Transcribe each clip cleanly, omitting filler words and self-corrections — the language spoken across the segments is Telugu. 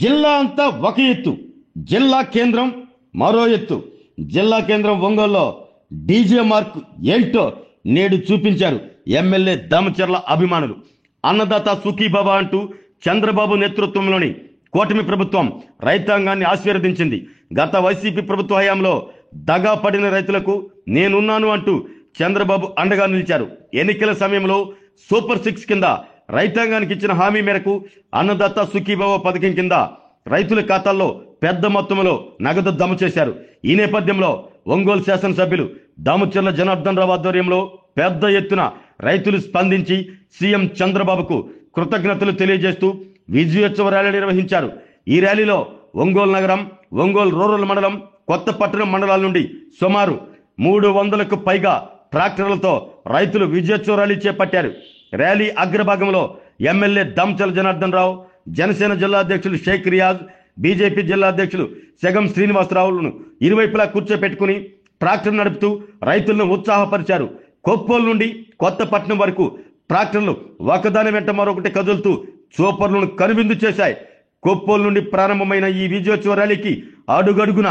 జిల్లా అంతా ఒక ఎత్తు, జిల్లా కేంద్రం మరో ఎత్తు. జిల్లా కేంద్రం ఒంగోలులో డీజే మార్క్ ఏంటో నేడు చూపించారు ఎమ్మెల్యే దామచర్ల అభిమానులు. అన్నదాత సుఖీబాబా అంటూ చంద్రబాబు నేతృత్వంలోని కూటమి ప్రభుత్వం రైతాంగాన్ని ఆశీర్వదించింది. గత వైసీపీ ప్రభుత్వ హయాంలో దగా పడిన రైతులకు నేనున్నాను అంటూ చంద్రబాబు అండగా నిలిచారు. ఎన్నికల సమయంలో సూపర్ 6 కింద రైతాంగానికి ఇచ్చిన హామీ మేరకు అన్నదాత సుఖీబాబా పథకం కింద రైతుల ఖాతాల్లో పెద్ద మొత్తంలో నగదు జమ చేశారు. ఈ నేపథ్యంలో ఒంగోలు శాసనసభ్యులు దామచర్ల జనార్దన్ రావు ఆధ్వర్యంలో పెద్ద ఎత్తున రైతులు స్పందించి సీఎం చంద్రబాబుకు కృతజ్ఞతలు తెలియజేస్తూ విజయోత్సవ ర్యాలీ నిర్వహించారు. ఈ ర్యాలీలో ఒంగోలు నగరం, ఒంగోలు రూరల్ మండలం, కొత్తపట్టణం మండలాల నుండి సుమారు 300కు పైగా ట్రాక్టర్లతో రైతులు విజయోత్సవ ర్యాలీ చేపట్టారు. ర్యాలీ అగ్రభాగంలో ఎమ్మెల్యే దామచర్ల జనార్దన్ రావు, జనసేన జిల్లా అధ్యక్షులు షేక్ రియాజ్, బీజేపీ జిల్లా అధ్యక్షులు సెగం శ్రీనివాసరావులను ఇరువైపులా కూర్చోపెట్టుకుని ట్రాక్టర్ నడుపుతూ రైతులను ఉత్సాహపరిచారు. కొప్పోలు నుండి కొత్తపట్నం వరకు ట్రాక్టర్లు ఒకదాని వెంట మరొకటి కదులుతూ సూపర్లను కనువిందు చేశాయి. కొప్పోలు నుండి ప్రారంభమైన ఈ విజయోత్సవ ర్యాలీకి అడుగడుగున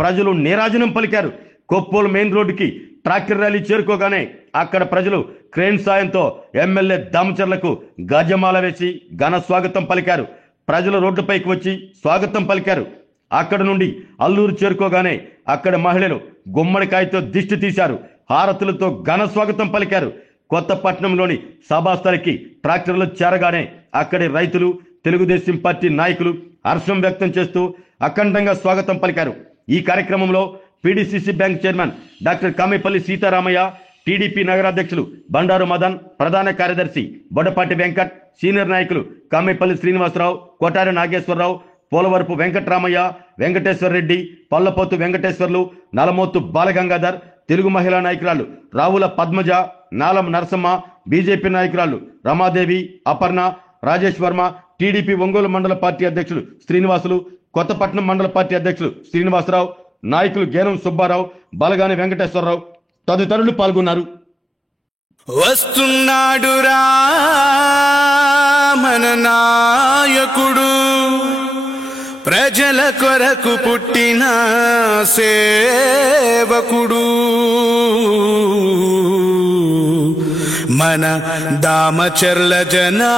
ప్రజలు నీరాజనం పలికారు. కొప్పోలు మెయిన్ రోడ్డుకి ట్రాక్టర్ ర్యాలీ చేరుకోగానే అక్కడ ప్రజలు క్రేన్ సాయంతో ఎమ్మెల్యే దామచర్లకు గజమాల వేసి ఘన స్వాగతం పలికారు. ప్రజలు రోడ్డుపైకి వచ్చి స్వాగతం పలికారు. అక్కడ నుండి అల్లూరు చేరుకోగానే అక్కడ మహిళలు గుమ్మడికాయతో దిష్టి తీశారు. హారతులతో ఘన స్వాగతం పలికారు. కొత్తపట్నంలోని సభాస్థలికి ట్రాక్టర్లు చేరగానే అక్కడి రైతులు, తెలుగుదేశం పార్టీ నాయకులు హర్షం వ్యక్తం చేస్తూ అఖండంగా స్వాగతం పలికారు. ఈ కార్యక్రమంలో PDCC bank chairman doctor Kamepalli Seetharamaiah, TDP నగరాధ్యక్షులు బండారు మదన్, ప్రధాన కార్యదర్శి బొడపాటి వెంకట్, సీనియర్ నాయకులు కామేపల్లి శ్రీనివాసరావు, కొటారి నాగేశ్వరరావు, పోలవరపు వెంకట్రామయ్య, వెంకటేశ్వర రెడ్డి, పల్లపోతు వెంకటేశ్వర్లు, నలమోతు బాలగంగాధర్, తెలుగు మహిళా నాయకురాలు రావుల పద్మజ, నాలం నరసమ్మ, బీజేపీ నాయకురాలు రమాదేవి, అపర్ణ, రాజేష్ వర్మ, టీడీపీ ఒంగోలు మండల పార్టీ అధ్యక్షులు శ్రీనివాసులు, కొత్తపట్నం మండల పార్టీ అధ్యక్షులు శ్రీనివాసరావు, నాయకులు గేనం సుబ్బారావు, బలగాని వెంకటేశ్వరరావు తదితరులు పాల్గొన్నారు. వస్తున్నాడురా మన నాయకుడు, ప్రజల కొరకు పుట్టిన సేవకుడు, మన దామచర్ల జనార్దనుడు.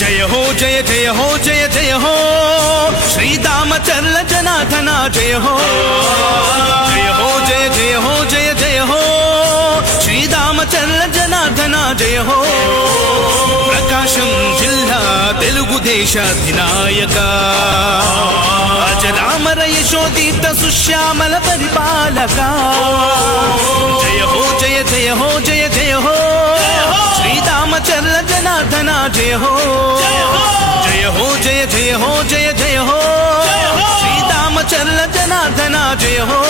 జయ హో జయ జయ హో జయ జయ హో శ్రీదామచర్ల జనార్దన జయ హో. జయ హో జయ జయ హో జయ జయ హో శ్రీదామచర్ల జనార్దన జయ హో. ప్రకాశం జిల్లా తెలుగుదేశ అధినాయక, అజరామర యశోదీత సుశ్యామల పరిపాలక. జయ హో జయ జయ హో జయ జయ హో శ్రీదామచర్ల జనార్దన జయ హో. జయ హో జయ జయ హో జయ జయ హో శ్రీదామచర్ల జనార్దన జయ హో.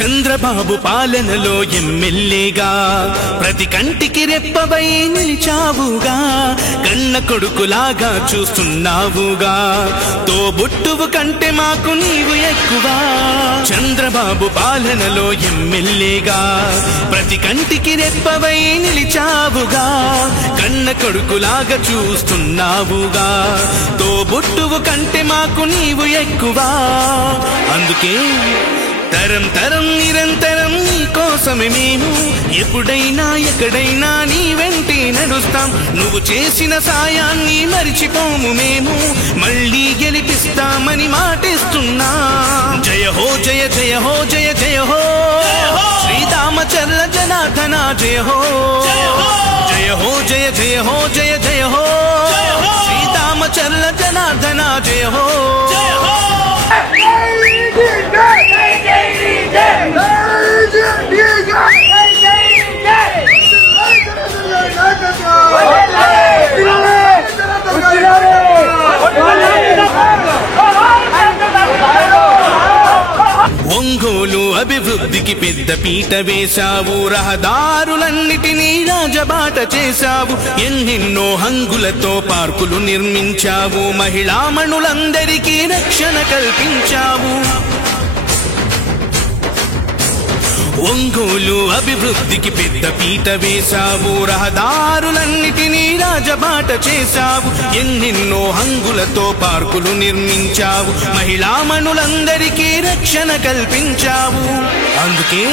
చంద్రబాబు పాలనలో ఎమ్మెల్యేగా ప్రతి కంటికి రెప్పవై నిలిచావుగా, కన్న కొడుకులాగా చూస్తున్నావుగా, తోబుట్టువు కంటే మాకు నీవు ఎక్కువ. చంద్రబాబు పాలనలో ఎమ్మెల్యేగా ప్రతి కంటికి రెప్పవై నిలిచావుగా, కన్న కొడుకులాగా చూస్తున్నావుగా, తోబుట్టువు కంటే మాకు నీవు ఎక్కువ. అందుకే తరం తరం నిరంతరం నీ కోసమే మేము, ఎప్పుడైనా ఎక్కడైనా నీ వెంటే నడుస్తాం. నువ్వు చేసిన సాయాన్ని మరిచిపోము మేము, మళ్ళీ గెలిపిస్తామని మాటిస్తున్నాం. జయ హో జయ జయ హో జయ జయ హో శ్రీరామచంద్ర జనార్దన జయ హో. జయ హో జయ జయ హో జయ జయ హో శ్రీరామచంద్ర జనార్దన జయ హో. ఒంగోలు అభివృద్ధికి పెద్ద పీట వేశావు, రహదారులన్నిటినీ రాజబాట చేశావు. ఎన్నెన్నో హంగులతో పార్కులు నిర్మించావు, మహిళామణులందరికీ రక్షణ కల్పించావు. ఒంగోలు అభివృద్ధికి పెద్ద పీట వేశావు, రహదారులన్నిటినీ రాజబాట చేశావు. ఎన్నెన్నో హంగులతో పార్కులు నిర్మించావు, మహిళామణులందరికీ రక్షణ కల్పించావు. అందుకే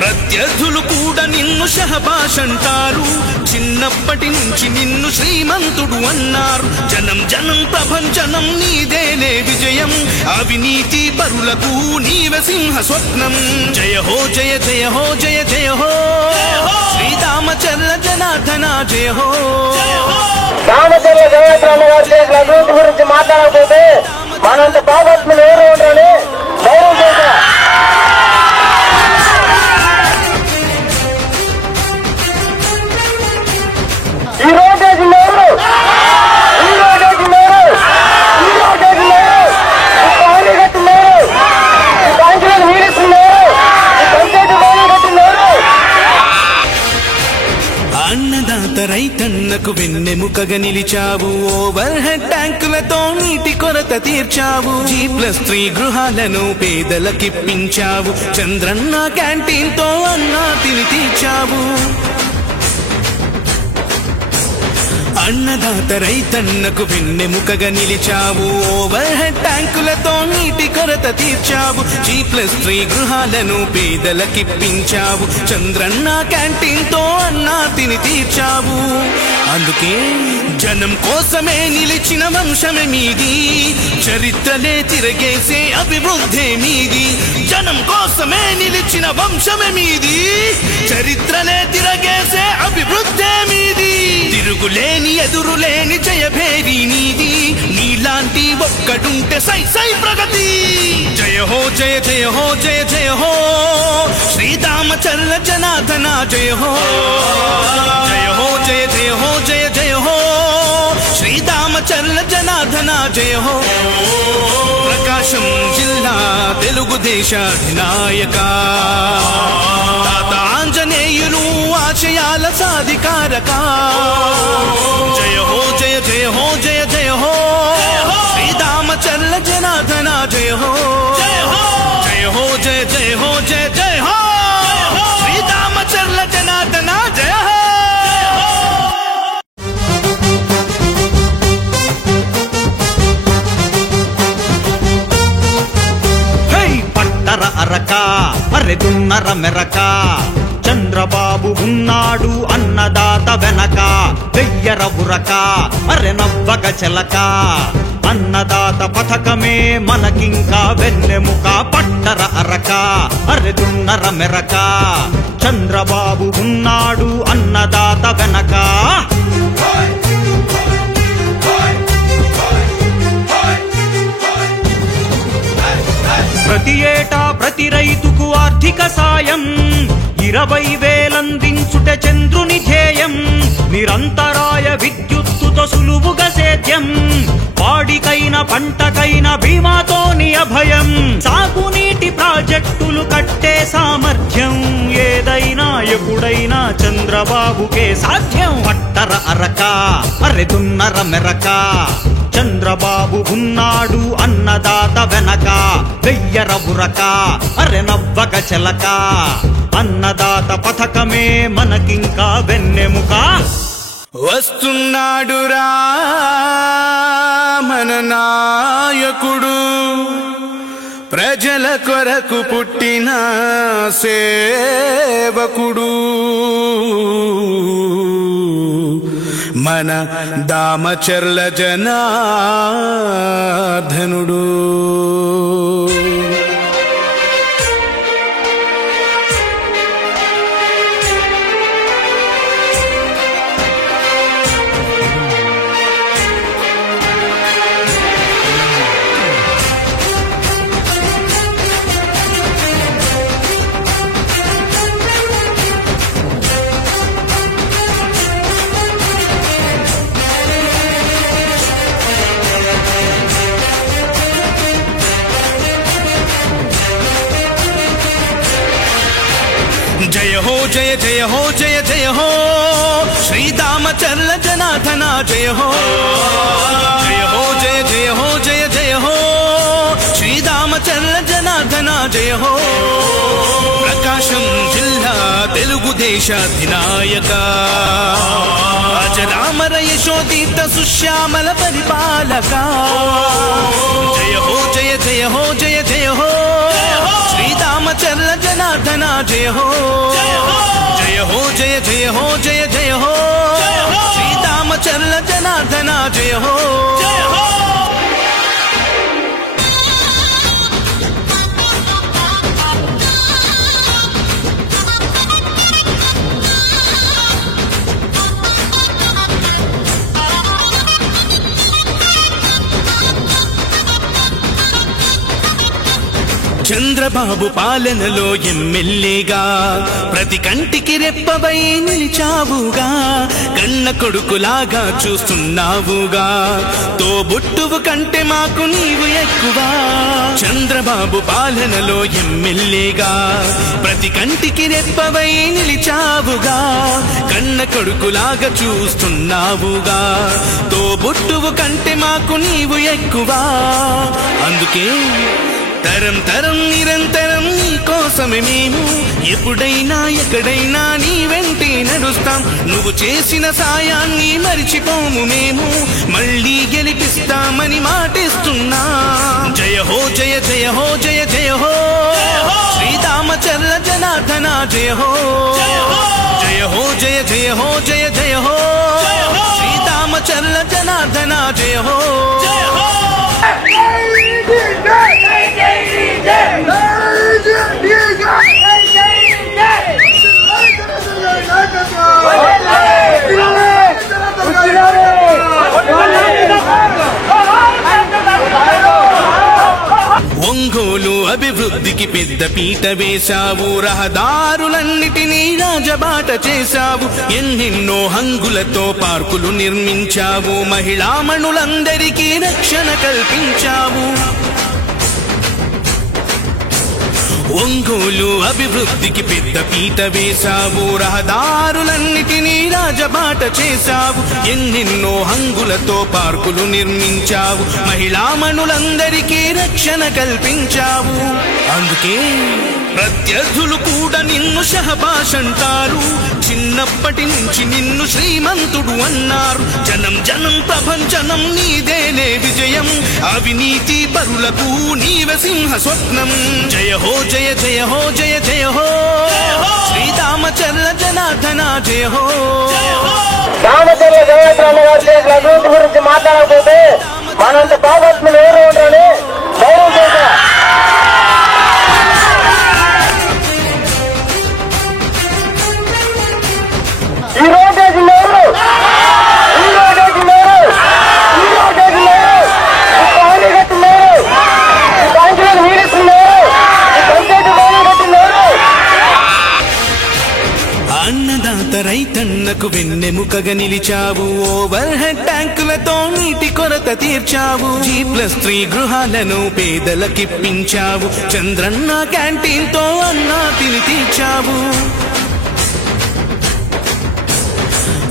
ప్రత్యర్థులు కూడా నిన్ను షహబాష్ అంటారు, చిన్నప్పటి నుంచి నిన్ను శ్రీమంతుడు అన్నారు. జనం జనం ప్రభంజనం నీదేలే విజయం, అవినీతి పరులకు నీవే సింహ స్వప్నం. జయ హో జయ జయ హో జయ జయ హో శ్రీరామచంద్ర జనార్దన జయ హో. రామచంద్ర జనార్దన గారి చేసిన అభివృద్ధి గురించి మాట్లాడకపోతే మనంత పాపత్ములు ఎవరు ఉండాలి ధైర్యం చేశా. ఈ రోజు వేసింది ఎవరు? ఈ రోజు వేసింది ఎవరు? ఈ రోజు వేసింది ఎవరు? హామీ కట్టింది ఎవరు? ఈ బ్యాంకులను వీడిస్తుంది ఎవరు? ఈ పంచాయతీ హామీ కట్టింది ఎవరు? అన్నదాత రైతన్నకు వెన్నెముకగా నిలిచావు, ఓవర్ హెడ్ ట్యాంకులతో నీటి కొరత తీర్చావు. G+3 గృహాలను పేదలకిప్పించావు, చంద్రన్న క్యాంటీన్ తో అన్నాతిని తీర్చావు. అన్నదాత రైతన్నకు వెన్నెముకగా నిలిచావు, ఓవర్ హెడ్ ట్యాంకులతో నీటి కొరత తీర్చావు. G+3 గృహాలను పేదలకిప్పించావు, చంద్రన్న క్యాంటీన్ తో అన్నాతిని తీర్చావు. అందుకే జనం కోసమే నిలిచిన వంశమే మీది, చరిత్రలే తిరగేసే అభివృద్ధే మీది. జనం కోసమే నిలిచిన వంశమే మీది, చరిత్రలే తిరగేసే అభివృద్ధే మీది. తిరుగులేని ఎదురులేని జయభేరి నీది, నీలాంటి ఒక్కడుంటే సై సై ప్రగతి. జయ హో జయ జయ హో జయ జయ హో శ్రీరామచంద్ర జనార్దన జయ హో. జయ హో జయ జయ హో జయ జయ హో శ్రీరామచంద్ర జనార్దన జయ హో. ప్రకాశం జిల్లా తెలుగుదేశ అధినాయక తాత ఆంజనేయులు ఆశయాల సాధికారక. జయ హో జయ జయ హో జయ జయ హో శ్రీరామచంద్ర జనార్దన జయ హో. జయ హో జయ జయ హో జయ జయ హో శ్రీరామచంద్ర జనార్దన జయ హో. పట్టర అరక అరెదున్నర మెరక, చంద్రబాబు ఉన్నాడు అన్నదాత వెనక. వెయ్యర ఉరక అరె నవ్వక చెలక, అన్నదాత పథకమే మనకింకా వెన్నెముక. పట్టర అరక అరెదున్నర మెరక, చంద్రబాబు ఉన్నాడు అన్నదాత వెనక. ప్రతి ఏటా ప్రతి రైతుకు ఆర్థిక సాయం, 20,000 అందించుట చంద్రుని ధ్యేయం. నిరంతరాయ విద్యుత్తుతో సులువుగా సేద్యం, పాడికైన పంటకైన బీమాతోని అభయం. సాగునీటి ప్రాజెక్టులు కట్టే సామర్థ్యం, ఏదైనా ఎప్పుడైనా చంద్రబాబుకే సాధ్యం. పట్టర అరక అరెదున్నర మెరక, చంద్రబాబు ఉన్నాడు అన్నదాత వెనక. వెయ్యర ఉరక అరె నవ్వక చెలక, అన్నదాత పథకమే మనకింకా వెన్నెముక. వస్తున్నాడురా మన నాయకుడు, ప్రజల కొరకు పుట్టిన సేవకుడు మన దామచర్ల జనార్దనుడు. జయ హో జయ జయ హో జయ జయ హో శ్రీరామచంద్ర జనార్దన జయ హో. జయ హో జయ జయ హో జయ జయ హో శ్రీరామచంద్ర జనార్దన జయ హో. ప్రకాశం జిల్లా తెలుగుదేశాధినాయక అజరామర యశోదీత సుశ్యామల పరిపాలక. జయ హో జయ జయ హో జయ జయ హో శ్రీరామచంద్ర జనార్దన జయ హో. జయ హో జయ జయ హో జయ జయ హో శ్రీరామచంద్ర జనార్దన జయ హో. చంద్రబాబు పాలనలో ఎమ్మెల్యేగా ప్రతి కంటికి రెప్పవై నిలిచావుగా. కన్న కొడుకులాగా చూస్తున్నావుగా. తోబుట్టువు కంటే మాకు నీవు ఎక్కువ. చంద్రబాబు పాలనలో ఎమ్మెల్యేగా ప్రతి కంటికి రెప్పవై నిలిచావుగా. కన్న కొడుకులాగా చూస్తున్నావుగా. తోబుట్టువు కంటే మాకు నీవు ఎక్కువ. అందుకే తరం తరం నిరంతరం నీ కోసమే మేము ఎప్పుడైనా ఎక్కడైనా నీ వెంటే నడుస్తాం. నువ్వు చేసిన సాయాన్ని మరిచిపోము మేము. మళ్ళీ గెలిపిస్తామని మాటిస్తున్నా. జయ హో జయ జయ హో జయ జయ హో శ్రీరామచంద్ర జనార్దన జయ హో. జయ హో జయ జయ హో జయ జయ హో శ్రీరామచంద్ర జనార్దన జయ హో. ఒంగోలు అభివృద్ధికి పెద్ద పీట వేశావు. రహదారులన్నిటినీ రాజబాట చేశావు. ఎన్నెన్నో హంగులతో పార్కులు నిర్మించావు. మహిళామణులందరికీ రక్షణ కల్పించావు. ఒంగోలు అభివృద్ధికి పెద్ద పీట వేశావు. రహదారులన్నిటినీ రాజబాట చేశావు. ఎన్నెన్నో హంగులతో పార్కులు నిర్మించావు. మహిళామణులందరికీ రక్షణ కల్పించావు. అందుకే ప్రత్యర్థులు కూడా నిన్ను షహబాష్ అంటారు. చిన్నప్పటి నుంచి నిన్ను శ్రీమంతుడు అన్నారు. జనం జనం ప్రభంజనం నీదేనే విజయం. అవినీతి పరులకు నీవే సింహ స్వప్నం. జయ హో జయ జయ హో జయ జయ హో శ్రీరామచంద్ర జనార్దన జయ హో. రామచంద్ర జనార్దన గారు చేసిన అభివృద్ధి గురించి మాట్లాడకపోతే మనంత పాపాత్ములు ఎవరు ఉంటారని ధైర్యం చేశా. ఈ రోడ్డు లేరు, ఈ రోడ్డు లేరు, ఈ రోడ్డు లేరు, పానీ గట్టి లేరు, బ్యాంకులకు నీడిస్తున్నారు, పంచాయతీ పానీ గట్టి లేరు. అన్నదాత రైతన్నకు వెన్నెముకగా నిలిచావు. ఓవర్ హెడ్ ట్యాంకులతో నీటి కొరత తీర్చావు. G+3 గృహాలను పేదలకిప్పించావు. చంద్రన్న క్యాంటీన్ తో అన్నా తిని తీర్చావు.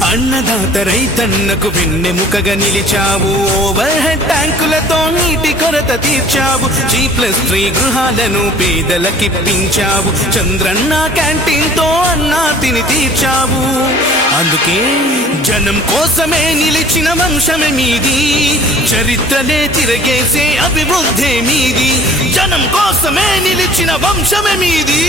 అన్నదాత రైతన్నకు వెన్నెముకగా నిలిచావు. ఓవర్ హెడ్ ట్యాంకులతో నీటి కొరత తీర్చావు. G+3 గృహాలను పేదలకిప్పించావు. చంద్రన్న క్యాంటీన్ తో అన్నాతిని తీర్చావు. అందుకే జనం కోసమే నిలిచిన వంశమే మీది, చరిత్రనే తిరగేసే అభివృద్ధి మీది. జనం కోసమే నిలిచిన వంశమే మీది,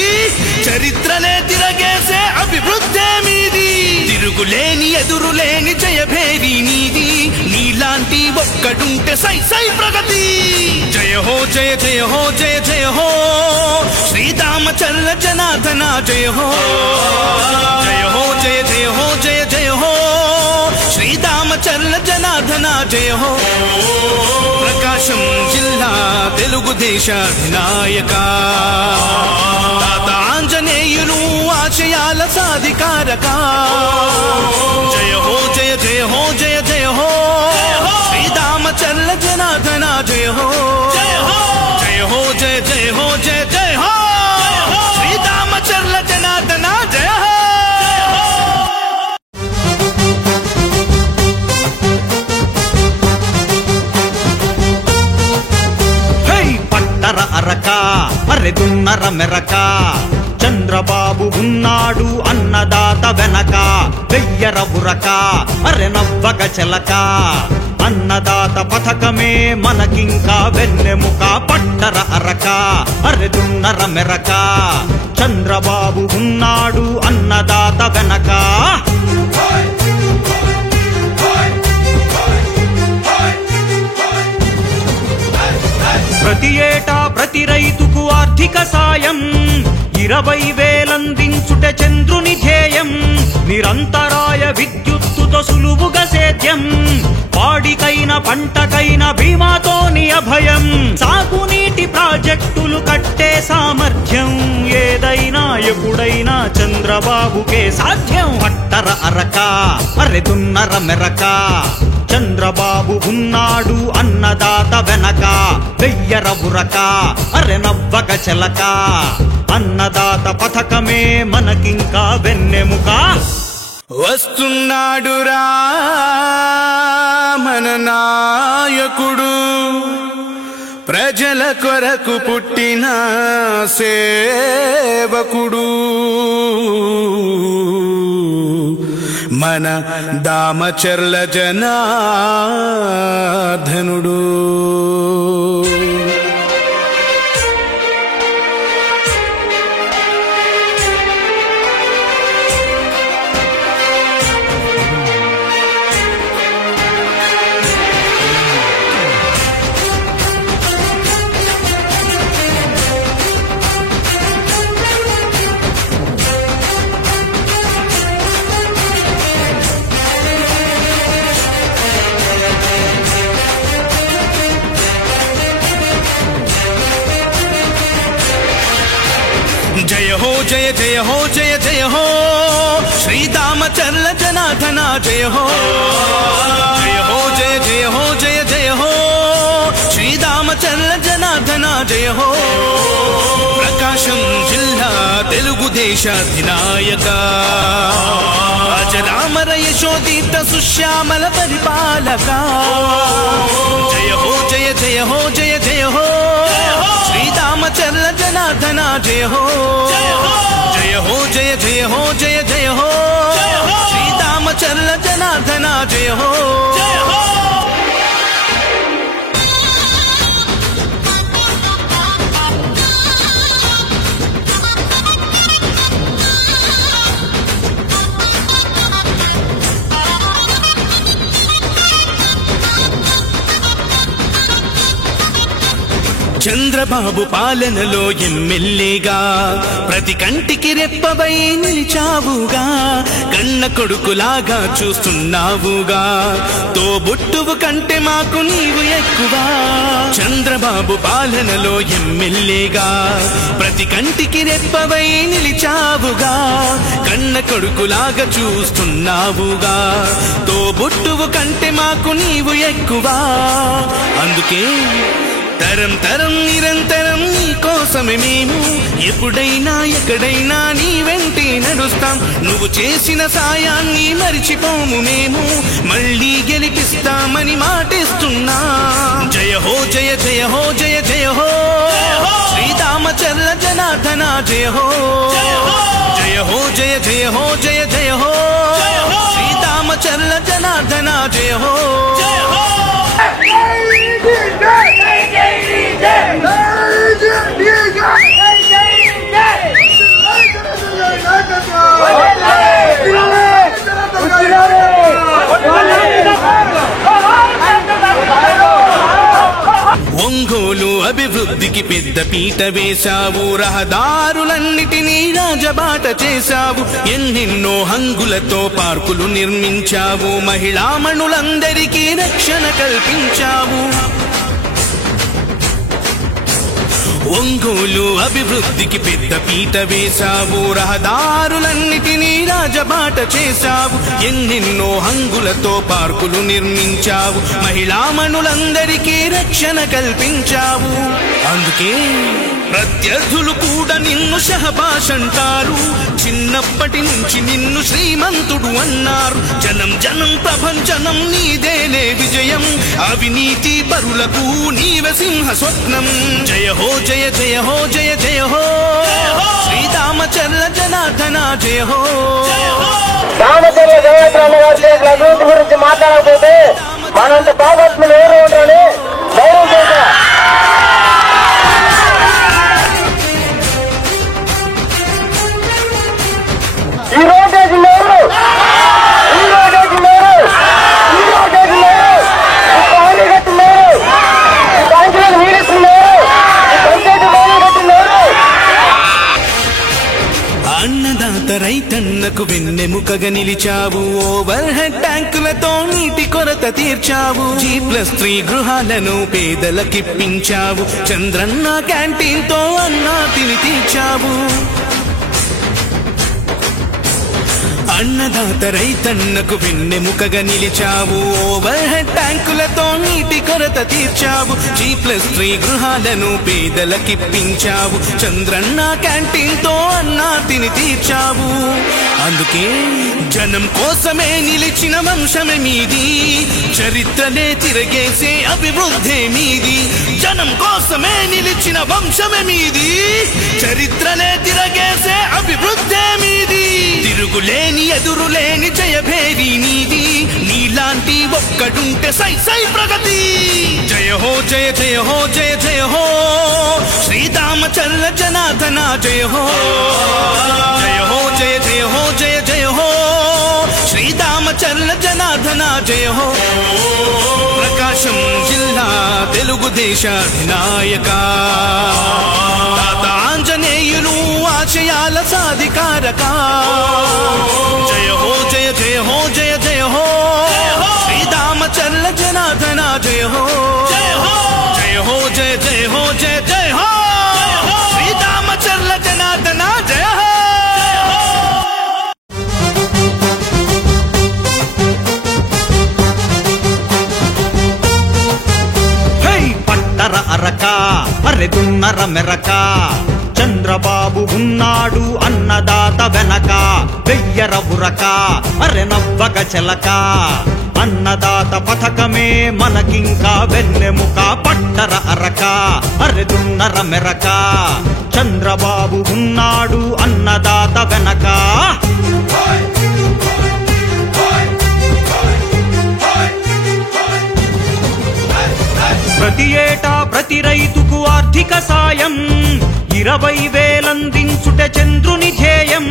చరిత్రనే తిరగేసే అభివృద్ధి మీది. తిరుగులేని ఎదురులేని జయభేరి నీది, నీలాంటి ఒక్కడుంటే సై సై ప్రగతి. జయ హో జయ జయ హో జయ జయ హో శ్రీరామచంద్ర జనార్దన జయ హో. జయ హో జయ జయ హో జయ జయ హో శ్రీరామచంద్ర జనార్దన జయ హో. ప్రకాశం జిల్లా తెలుగుదేశ అధినాయక తాత ఆంజనేయులు ఆశయాల సాధికారక. జయ హో జయ జయ హో జయ జయ హో శ్రీరామచంద్ర జనార్దన జయ హో. జయ హో జయ జయ హో జయ జయ హో శ్రీరామచంద్ర జనార్దన జయ హో. పట్టర అరక అరెదున్నర మెరక, చంద్రబాబు ఉన్నాడు అన్నదాత వెనక. వెయ్యర ఉరక అరె నవ్వక చెలక, అన్నదాత పథకమే మనకింకా వెన్నెముక. పట్టర అరక అరెదున్నర మెరక, చంద్రబాబు ఉన్నాడు అన్నదాత వెనక. ప్రతి ఏటా ప్రతి రైతుకు ఆర్థిక సాయం, 20,000 అందించుట చంద్రుని ధ్యేయం. నిరంతరాయ విద్యుత్తుతో సులువుగా సేద్యం, పాడికైన పంటకైన బీమాతోని అభయం. సాగునీటి ప్రాజెక్టులు కట్టే సామర్థ్యం, ఏదైనా ఎప్పుడైనా చంద్రబాబుకే సాధ్యం. పట్టర అరక అరెదున్నర మెరక, చంద్రబాబు ఉన్నాడు అన్నదాత వెనక. వెయ్యర ఉరక అరె నవ్వక చెలక, అన్నదాత పథకమే మనకింకా వెన్నెముక. వస్తున్నాడురా మన నాయకుడు, ప్రజల కొరకు పుట్టిన సేవకుడు. మన దామచర్ల జనార్దనుడు. జయ హో జయ జయ హో జయ జయ హో శ్రీరామచంద్ర జనార్దన జయ హో. జయ హో జయ జయ హో జయ జయ హో శ్రీరామచంద్ర జనార్దన జయ హో. ప్రకాశం జిల్లా తెలుగుదేశ అధినాయక, అజరామర యశోదీత సుశ్యామల పరిపాలక. జయ హో జయ జయ హో జయ జయ హో శ్రీరామచంద్ర జనార్దన జయ హో. జయ హో జయ జయ హో జయ జయ హో శ్రీరామచంద్ర జనార్దన జయ హో. చంద్రబాబు పాలనలో ఎమ్మెల్యేగా ప్రతి కంటికి రెప్పవై నిలిచావుగా. కన్న కొడుకులాగా చూస్తున్నావుగా, తోబుట్టువు కంటే మాకు నీవు ఎక్కువ. చంద్రబాబు పాలనలో ఎమ్మెల్యేగా ప్రతి కంటికి రెప్పవై నిలిచావుగా. కన్న కొడుకులాగా చూస్తున్నావుగా, తోబుట్టువు కంటే మాకు నీవు ఎక్కువ. అందుకే తరం తరం నిరంతరం నీ కోసమే మేము ఎప్పుడైనా ఎక్కడైనా నీ వెంటే నడుస్తాం. నువ్వు చేసిన సాయాన్ని మరిచిపోము మేము, మళ్ళీ గెలిపిస్తామని మాటిస్తున్నా. జయ హో జయ జయ హో జయ జయ హో శ్రీరామచంద్ర జనార్దన జయ హో. జయ హో జయ జయ హో జయ జయ హో శ్రీరామచంద్ర జనార్దన జయ హో. ఒంగోలు అభివృద్ధికి పెద్ద పీట వేశావు, రహదారులన్నిటినీ రాజబాట చేశావు. ఎన్నెన్నో హంగులతో పార్కులు నిర్మించావు, మహిళామణులందరికీ రక్షణ కల్పించావు. ఒంగోలు అభివృద్ధికి పెద్ద పీట వేశావు, రహదారులన్నిటినీ రాజబాట చేశావు. ఎన్నెన్నో హంగులతో పార్కులు నిర్మించావు, మహిళామణులందరికీ రక్షణ కల్పించావు. అందుకే ప్రత్యర్థులు కూడా నిన్ను షహబాష్ అంటారు, చిన్నప్పటి నుంచి నిన్ను శ్రీమంతుడు అన్నారు. జనం జనం ప్రభంజనం నీదేలే విజయం, అవినీతి పరులకు నీవే సింహ స్వప్నం. జయ హో జయ జయ హో జయ జయ హో శ్రీరామచంద్ర జనార్దన జయ హో. రామచంద్ర జనార్దన గారి అభివృద్ధి గురించి మాట్లాడకపోతే మనంత భాగస్వాములు ఎవరు ఉంటారని ధైర్యం చేశా. ఈ రోజు లేరు, ఈ రోజు లేరు, ఈ రోజు లేరు, పాలిగట్టు లేరు, బ్యాంకులకు నీడిస్తున్నారు, పంచాయతీ పాలిగట్టు లేరు. అన్నదాత రైతన్నకు వెన్నెముకగా నిలిచావు, ఓవర్ హెడ్ ట్యాంకులతో నీటి కొరత తీర్చావు. G+3 గృహాలను పేదలకిప్పించావు, చంద్రన్న క్యాంటీన్ తో అన్నా తిని తీర్చావు. అన్నదాత రైతన్నకు వెన్నెముకగా నిలిచావు, ఓవర్ హెడ్ ట్యాంకులతో నీటి కొరత తీర్చావు. G+3 గృహాలను పేదలకిప్పించావు, చంద్రన్న క్యాంటీన్ తో అన్నా తిని తీర్చావు. అందుకే జనం కోసమే నిలిచిన వంశమే మీది, చరిత్రనే తిరగేసే అభివృద్ధే మీది. జనం కోసమే నిలిచిన వంశమే మీది, చరిత్రనే తిరగేసే అభివృద్ధే మీది. తిరుగులేని ఎదురులేని జయభేరి నీది, నీలాంటి ఒక్కడుంటే సై సై ప్రగతి. జయ హో జయ జయ హో జయ జయ హో శ్రీరామచంద్ర జనార్దన జయ హో. జయ హో జయ జయ హో జయ జయ హో శ్రీరామచంద్ర జనార్దన జయ హో. ప్రకాశం జిల్లా తెలుగుదేశ అధినాయక తాత ఆంజనేయులు ఆశయాల సాధికారక. జయ హో జయ జయ హో జయ జయ హో శ్రీరామచంద్ర జనార్దన జయ హో. జయ హో జయ జయ హో జయ జయ హో శ్రీరామచంద్ర జనార్దన జయ హో. పట్టర అరక అరెదున్నర మెరక, చంద్రబాబు ఉన్నాడు అన్నదాత వెనక. వెయ్యర ఉరక అరె నవ్వక చెలక, అన్నదాత పథకమే మనకింకా వెన్నెముక. పట్టర అరక అరెదున్నర మెరక, చంద్రబాబు ఉన్నాడు అన్నదాత వెనక. ప్రతి ఏటా ప్రతి రైతుకు ఆర్థిక సాయం 20,000 అందించుట చంద్రుని ధ్యేయం.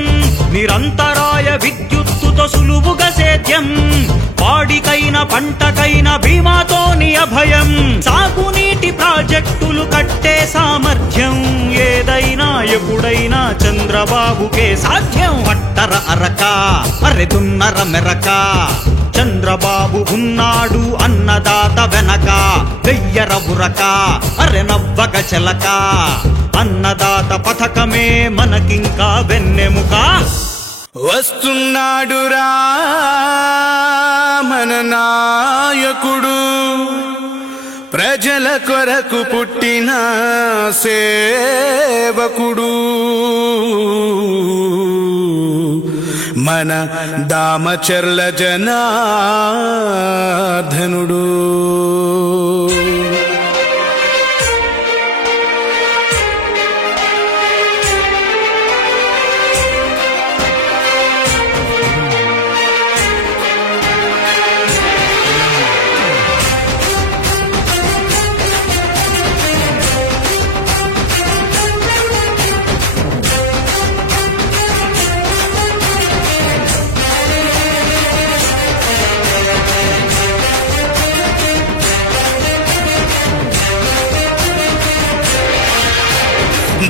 నిరంతరాయ విద్యుత్తుతో సులువుగా సేద్యం, పాడికైన పంటకైన బీమాతోని అభయం. సాగునీటి ప్రాజెక్టులు కట్టే సామర్థ్యం, ఏదైనా ఎప్పుడైనా చంద్రబాబుకే సాధ్యం. పట్టర అరక అరెదున్నర మెరక, చంద్రబాబు ఉన్నాడు అన్నదాత వెనక. వెయ్యర ఉరక అరె నవ్వక చెలక, అన్నదాత పథకమే మనకింకా వెన్నెముక. వస్తున్నాడురా మన నాయకుడు, ప్రజల కొరకు పుట్టిన సేవకుడు మన దామచర్ల జనార్దనుడు.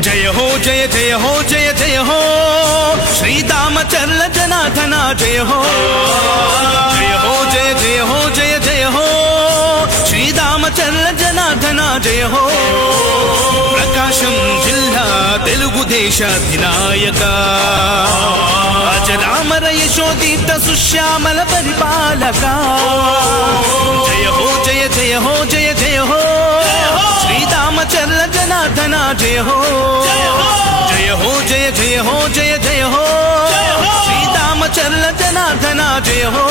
जय हो जय जय हो जय जय हो श्री दामचर्ल जनार्दन जय हो जय हो जय जय हो जय जय हो श्री दामचर्ल जनार्दन जय हो प्रकाशम जिल्ला तेलुगु देशाधिनायक अजरामर यशोदीप्त सुश्यामल परिपालक जय हो जय जय हो जय जय हो श्री दामचर्ल जनार्दन जय हो जय हो जय जय हो जय जय हो श्री दामचर्ल जनार्दन जय हो.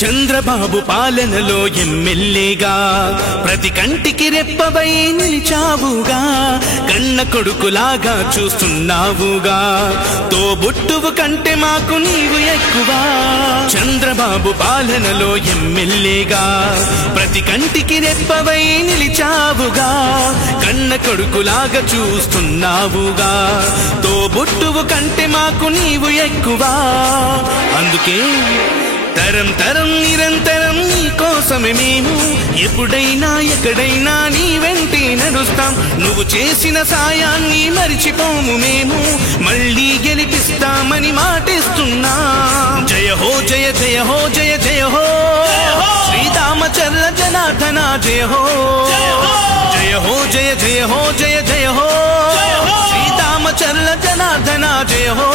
చంద్రబాబు పాలనలో ఎమ్మెల్యేగా ప్రతి కంటికి రెప్పవై నిలిచావుగా, కన్న కొడుకులాగా చూస్తున్నావుగా, తోబుట్టువు కంటే మాకు నీవు ఎక్కువ. చంద్రబాబు పాలనలో ఎమ్మెల్యేగా ప్రతి కంటికి రెప్పవై నిలిచావుగా, కన్న కొడుకులాగా చూస్తున్నావుగా, తోబుట్టువు కంటే మాకు నీవు ఎక్కువ. అందుకే తరం తరం నిరంతరం నీ కోసమే మేము ఎప్పుడైనా ఎక్కడైనా నీ వెంటే నడుస్తాం. నువ్వు చేసిన సాయాన్ని మరిచిపోము మేము, మళ్ళీ గెలిపిస్తామని మాటిస్తున్నా. జయ హో జయ జయ హో జయ జయ హో శ్రీ దామచర్ల జనార్దన జయ హో జయ హో జయ జయ హో జయ జయ హో శ్రీ దామచర్ల జనార్దన జయ హో.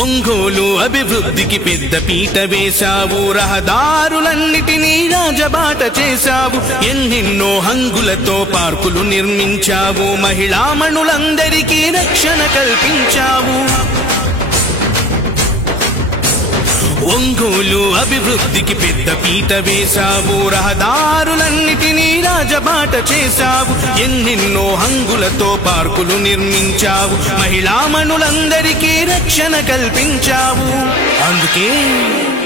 ఒంగోలు అభివృద్ధికి పెద్ద పీట వేశావు, రహదారులన్నిటినీ రాజబాట చేశావు, ఎన్నెన్నో హంగులతో పార్కులు నిర్మించావు, మహిళామణులందరికీ రక్షణ కల్పించావు. ఒంగోలు అభివృద్ధికి పెద్ద పీట వేశావు, రహదారులన్నిటినీ రాజబాట చేశావు, ఎన్నెన్నో హంగులతో పార్కులు నిర్మించావు, మహిళామణులందరికీ రక్షణ కల్పించావు. అందుకే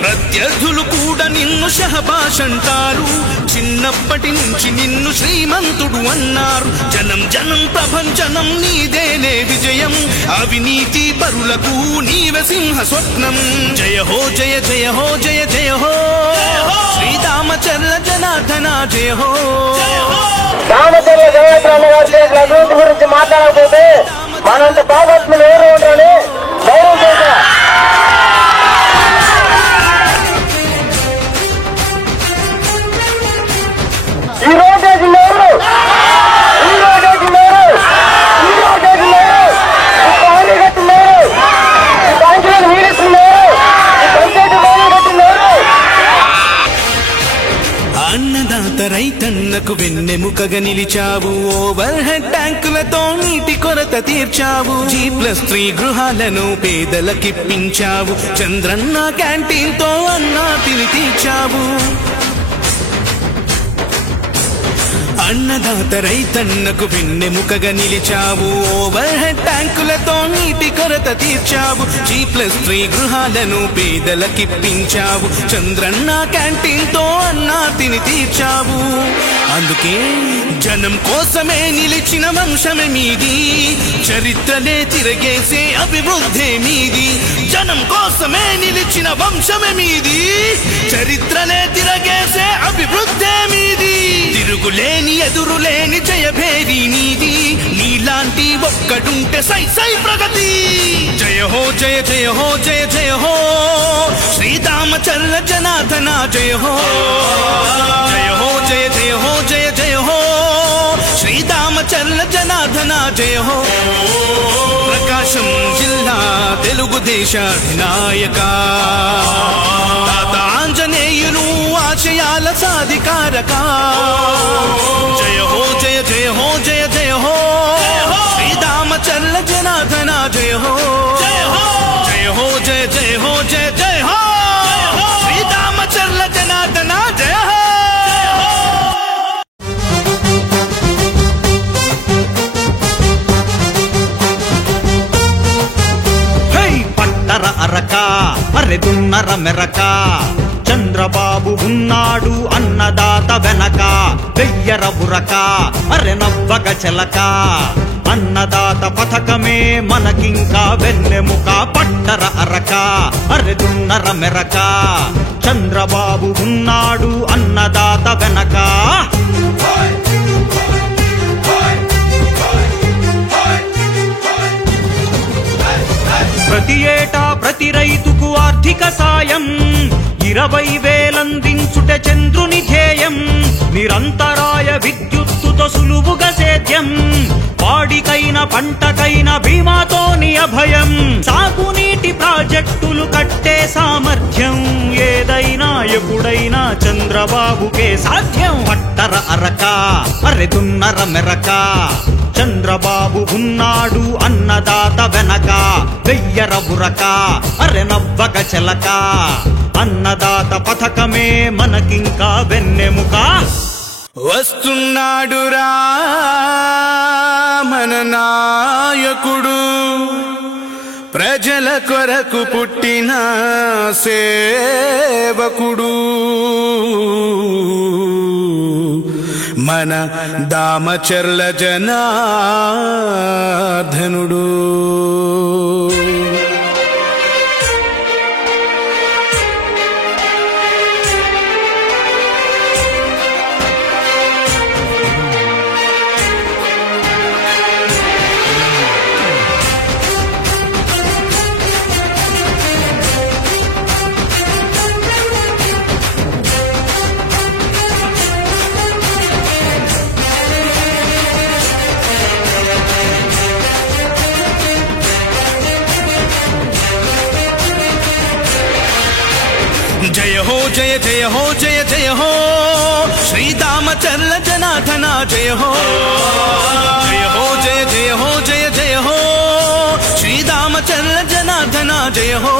ప్రత్యర్థులు కూడా నిన్ను షహబాష్ అంటారు, చిన్నప్పటి నుంచి నిన్ను శ్రీమంతుడు అన్నారు. జనం జనం ప్రభంజనం నీదేనే విజయం, అవినీతి పరులకు నీవే సింహ స్వప్నం. జయ హో జయ జయ హో జయ జయ హో శ్రీ దామచర్ల జనార్దన జయ హో. దామచర్ల జనార్దన గారి అభివృద్ధి గురించి మాట్లాడకపోతే మనంత పాపత్ములు ఎవరు ఉంటారని గౌరవం చేశా. ఈ రోజు లేరు, ఈ రోజు లేరు, ఈ రోజు లేరు, పానీ కట్టి లేరు, బ్యాంకులను వీడిస్తున్నారు, పంచాయతీ బాగా కట్టి లేరు. అన్నదాత రైతన్నకు వెన్నెముకగా నిలిచావు, ఓవర్ హెడ్ ట్యాంకులతో నీటి కొరత తీర్చావు, G+3 గృహాలను పేదలకిప్పించావు, చంద్రన్న క్యాంటీన్ తో అన్నా తిని తీర్చావు. అన్నదాత రైతన్నకు వెన్నెముకగా నిలిచావు. ఓవర్ హెడ్ ట్యాంకులతో నీటి కొరత తీర్చావు. G+3 గృహాలను పేదలకిప్పించావు. చంద్రన్న క్యాంటీన్ తో అన్నాతిని తీర్చావు. అందుకే జనం కోసమే నిలిచిన వంశమే మీది, చరిత్రనే తిరగేసే అభివృద్ధి మీది. జనం కోసమే నిలిచిన వంశమే మీది, చరిత్రనే తిరగేసే అభివృద్ధి మీది. తిరుగులేని ఎదురులేని జయభేరి నీది. నీలాంటి ఒక్కడుంటే సై సై ప్రగతి. జయ హో జయ జయ హో జయ జయ హో శ్రీరామచంద్ర జనార్దన జయ హో. జయ హో జయ జయ హో జయ జయ హో శ్రీరామచంద్ర జనార్దన జయ హో. ప్రకాశం జిల్లా తెలుగుదేశ అధినాయక తాత ఆంజనేయులు ఆశయాల సాధికారక. జయ హో జయ జయ హో జయ జయ హో శ్రీరామచంద్ర జనార్దన జయ హో. జయ హో జయ జయ హో జయ జయ హో శ్రీరామచంద్ర జనార్దన జయ హో. పట్టర అరక అరెదున్నర మెరక, చంద్రబాబు ఉన్నాడు అన్నదాత వెనక. వెయ్యర బురక అరె నవ్వక చెలక, అన్నదాత పథకమే మనకింకా వెన్నెముక. పట్టర అరక అరెదున్నర మెరక, చంద్రబాబు ఉన్నాడు అన్నదాత వెనక. ప్రతి ఏటా ప్రతి రైతుకు ఆర్థిక సాయం 20,000 అందించుట చంద్రుని ధ్యేయం. నిరంతరాయ విద్యుత్తుతో సులువుగా సేద్యం, పాడికైన పంటకైన బీమాతోని అభయం. సాగునీటి ప్రాజెక్టులు కట్టే సామర్థ్యం ఏదైనా ఎప్పుడైనా చంద్రబాబుకే సాధ్యం. పట్టర అరక అరెదున్నర మెరక, చంద్రబాబు ఉన్నాడు అన్నదాత వెనక. వెయ్యర బురక అరె నవ్వక చెలక, అన్నదాత పథకమే మనకింకా వెన్నెముక. వస్తున్నాడురా మన నాయకుడు, ప్రజల కొరకు పుట్టిన సేవకుడు. మన దామచర్ల జనార్దనుడు. జయ హో జయ జయ హో జయ జయ హో శ్రీరామచంద్ర జనార్దన జయ హో. జయ హో జయ జయ హో జయ జయ హో శ్రీరామచంద్ర జనార్దన జయ హో.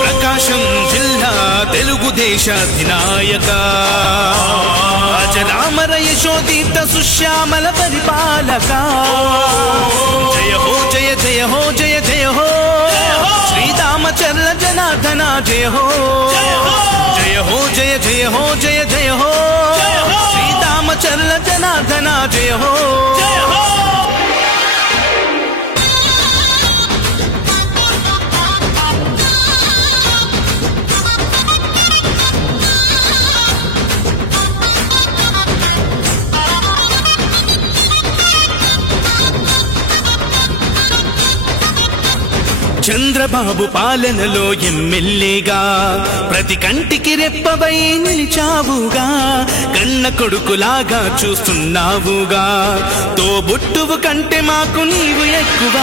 ప్రకాశం జిల్లా తెలుగుదేశ అధినాయక అజరామర యశోదీత సుశ్యామల పరిపాలక. జయ హో జయ జయ హో జయ జయ హో శ్రీరామచంద్ర జనార్దన జయ హో. జయ హో జయ జయ హో జయ జయ హో శ్రీరామచంద్ర జనార్దన జయ హో. చంద్రబాబు పాలనలో ఎమ్మెల్యేగా ప్రతి కంటికి రెప్పవై నిలిచావుగా. కన్న కొడుకులాగా చూస్తున్నావుగా, తోబుట్టువు కంటే మాకు నీవు ఎక్కువ.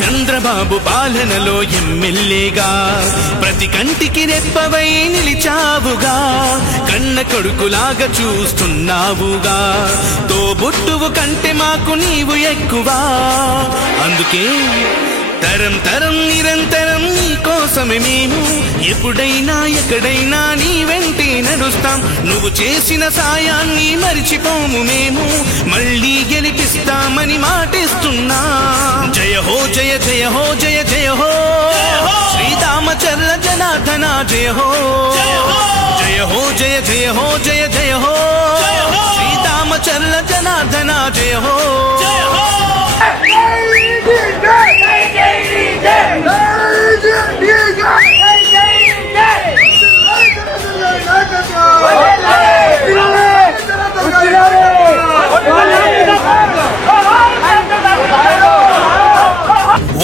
చంద్రబాబు పాలనలో ఎమ్మెల్యేగా ప్రతి కంటికి రెప్పవై నిలిచావుగా. కన్న కొడుకులాగా చూస్తున్నావుగా, తోబుట్టువు కంటే మాకు నీవు ఎక్కువ. అందుకే తరం తరం నిరంతరం నీ కోసమే మేము, ఎప్పుడైనా ఎక్కడైనా నీ వెంటే నడుస్తాం. నువ్వు చేసిన సాయాన్ని మరిచిపోము మేము, మళ్ళీ గెలిపిస్తామని మాటిస్తున్నా. జయ హో జయ జయ హో జయ జయ హో శ్రీరామచంద్ర జనార్దన జయ హో. జయ హో జయ జయ హో జయ జయ హో శ్రీరామచంద్ర జనార్దన జయ హో.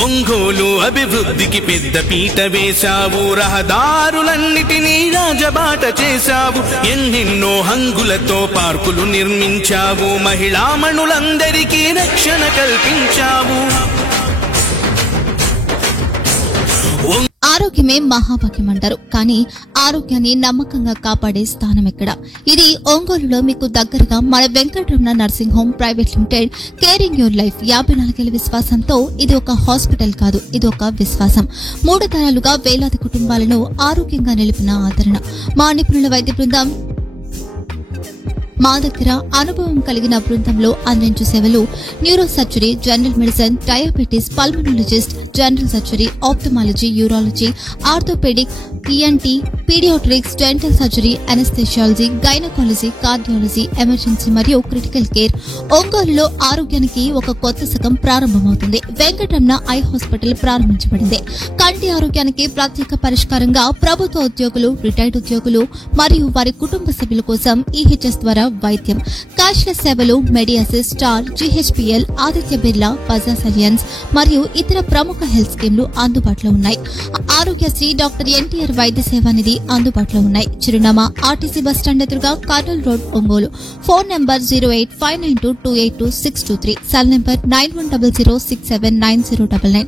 ఒంగోలు అభివృద్ధికి పెద్ద పీట వేశావు, రహదారులన్నిటినీ రాజబాట చేశావు. ఎన్నెన్నో హంగులతో పార్కులు నిర్మించావు, మహిళామణులందరికీ రక్షణ కల్పించావు. ఆరోగ్యమే మహాభాగ్యం అంటారు, కానీ ఆరోగ్యాన్ని నమ్మకంగా కాపాడే స్థానం ఎక్కడ? ఇది ఒంగోలులో మీకు దగ్గరగా మన Venkataramana nursing home private limited. Caring your life 54 ఏళ్ల విశ్వాసంతో ఇది ఒక హాస్పిటల్ కాదు, ఇది ఒక విశ్వాసం. 3 తరాలుగా వేలాది కుటుంబాలను ఆరోగ్యంగా నిలిపిన ఆదరణ. మా నిపుణుల వైద్య బృందం మా దగ్గర అనుభవం కలిగిన బృందంలో అందించే సేవలు neuro surgery, general medicine, diabetes, pulmonologist, general surgery, ophthalmology, urology, orthopedic, ENT, pediatrics, dental surgery, anaesthesiology, gynaecology, cardiology, emergency మరియు క్రిటికల్ కేర్. ఒంగోలులో ఆరోగ్యానికి ఒక కొత్త శకం ప్రారంభమవుతుంది. వెంకటరమణ ఐ హాస్పిటల్ ప్రారంభించబడింది. కంటి ఆరోగ్యానికి ప్రత్యేక పరిష్కారంగా ప్రభుత్వ ఉద్యోగులు, రిటైర్డ్ ఉద్యోగులు మరియు వారి కుటుంబ సభ్యుల కోసం ఈహెచ్ఎస్ ద్వారా వైద్యం, క్యాష్లెస్ సేవలు, మెడియాసిస్, స్టార్, జీహెచ్పీఎల్, ఆదిత్య బిర్లా, బజాజ్ అలియన్స్ మరియు ఇతర ప్రముఖ హెల్త్ స్కీమ్లు అందుబాటులో ఉన్నాయి. ఆరోగ్యశ్రీ, డాక్టర్ ఎన్టీఆర్ వైద్య సేవానిధి అందుబాటులో ఉన్నాయి. చిరునామా ఆర్టీసీ బస్టాండ్ ఎదురుగా, Kurnool road, Ongole. Phone number 08592282623, cell number 9100679099,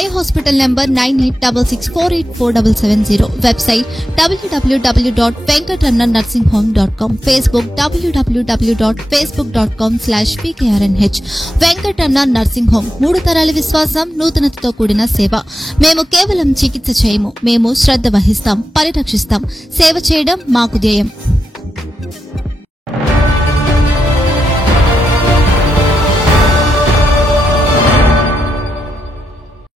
eye hospital number 9866484770, website www.venkatramanarsinghome.com, Facebook www.facebook.com/pkrnh. Venkataramana nursing home, 3 తరాల విశ్వాసం, నూతనతతో కూడిన సేవ. మేము కేవలం చికిత్స చేయము, మేము శ్రద్ధ వహిస్తాం, పరిరక్షిస్తాం. సేవ చేయడం మాకు ధ్యేయం.